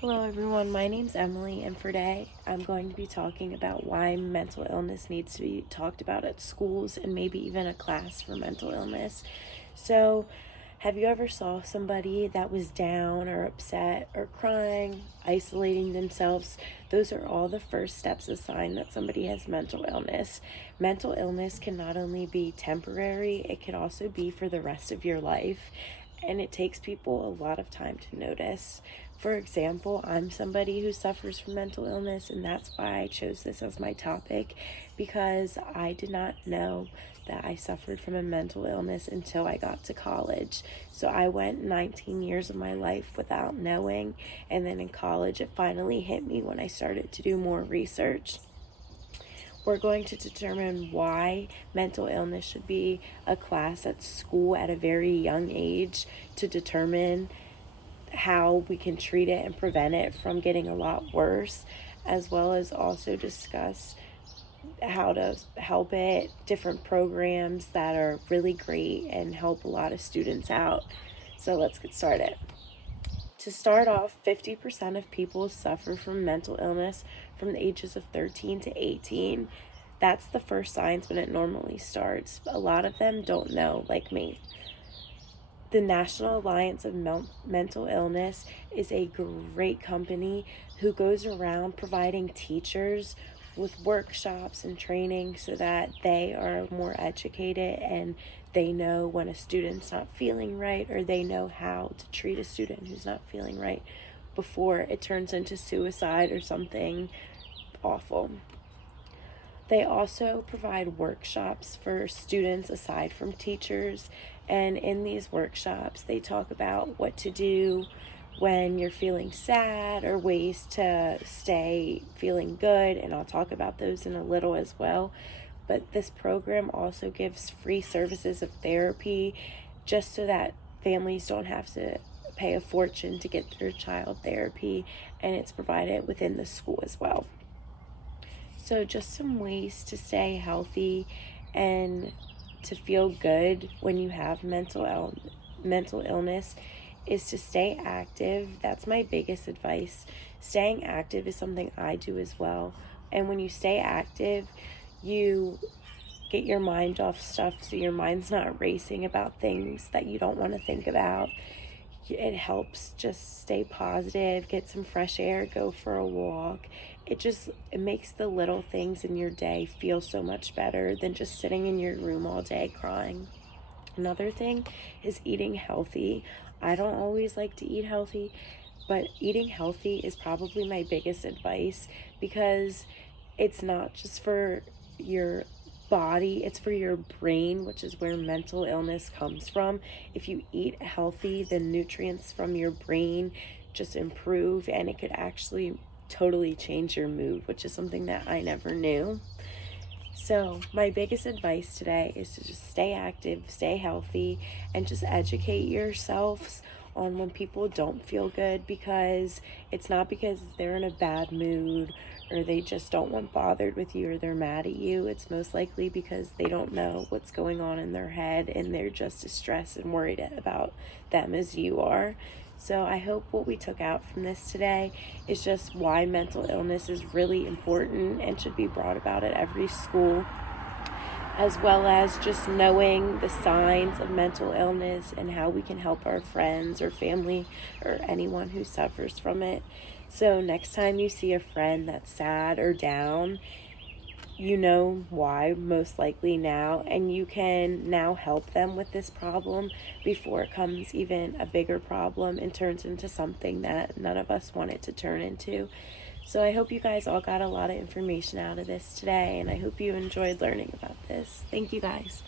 Hello, everyone. My name's Emily, and for today, I'm going to be talking about why mental illness needs to be talked about at schools and maybe even a class for mental illness. So, have you ever saw somebody that was down or upset or crying, isolating themselves? Those are all the first steps, a sign that somebody has mental illness. Mental illness can not only be temporary, it can also be for the rest of your life, and it takes people a lot of time to notice. For example, I'm somebody who suffers from mental illness, and that's why I chose this as my topic, because I did not know that I suffered from a mental illness until I got to college. So I went 19 years of my life without knowing, and then in college it finally hit me when I started to do more research. We're going to determine why mental illness should be a class at school at a very young age, to determine how we can treat it and prevent it from getting a lot worse, as well as also discuss how to help it, different programs that are really great and help a lot of students out. So let's get started. To start off, 50% of people suffer from mental illness from the ages of 13 to 18. That's the first signs when it normally starts. A lot of them don't know, like me. The National Alliance of Mental Illness is a great company who goes around providing teachers with workshops and training so that they are more educated and they know when a student's not feeling right, or they know how to treat a student who's not feeling right before it turns into suicide or something awful. They also provide workshops for students aside from teachers, and in these workshops, they talk about what to do when you're feeling sad or ways to stay feeling good, and I'll talk about those in a little as well. But this program also gives free services of therapy just so that families don't have to pay a fortune to get their child therapy, and it's provided within the school as well. So, just some ways to stay healthy and to feel good when you have mental illness is to stay active. That's my biggest advice. Staying active is something I do as well. And when you stay active, you get your mind off stuff so your mind's not racing about things that you don't want to think about. It helps just stay positive, get some fresh air, go for a walk. It makes the little things in your day feel so much better than just sitting in your room all day crying. Another thing is eating healthy. I don't always like to eat healthy, but eating healthy is probably my biggest advice, because it's not just for your body, it's for your brain, which is where mental illness comes from. If you eat healthy, the nutrients from your brain just improve, and it could actually totally change your mood, which is something that I never knew. So my biggest advice today is to just stay active, stay healthy, and just educate yourselves on when people don't feel good, because it's not because they're in a bad mood or they just don't want bothered with you or they're mad at you. It's most likely because they don't know what's going on in their head and they're just as stressed and worried about them as you are. So I hope what we took out from this today is just why mental illness is really important and should be brought about at every school, as well as just knowing the signs of mental illness and how we can help our friends or family or anyone who suffers from it. So next time you see a friend that's sad or down, you know why most likely now, and you can now help them with this problem before it becomes even a bigger problem and turns into something that none of us want it to turn into. So I hope you guys all got a lot of information out of this today, and I hope you enjoyed learning about this. Thank you guys.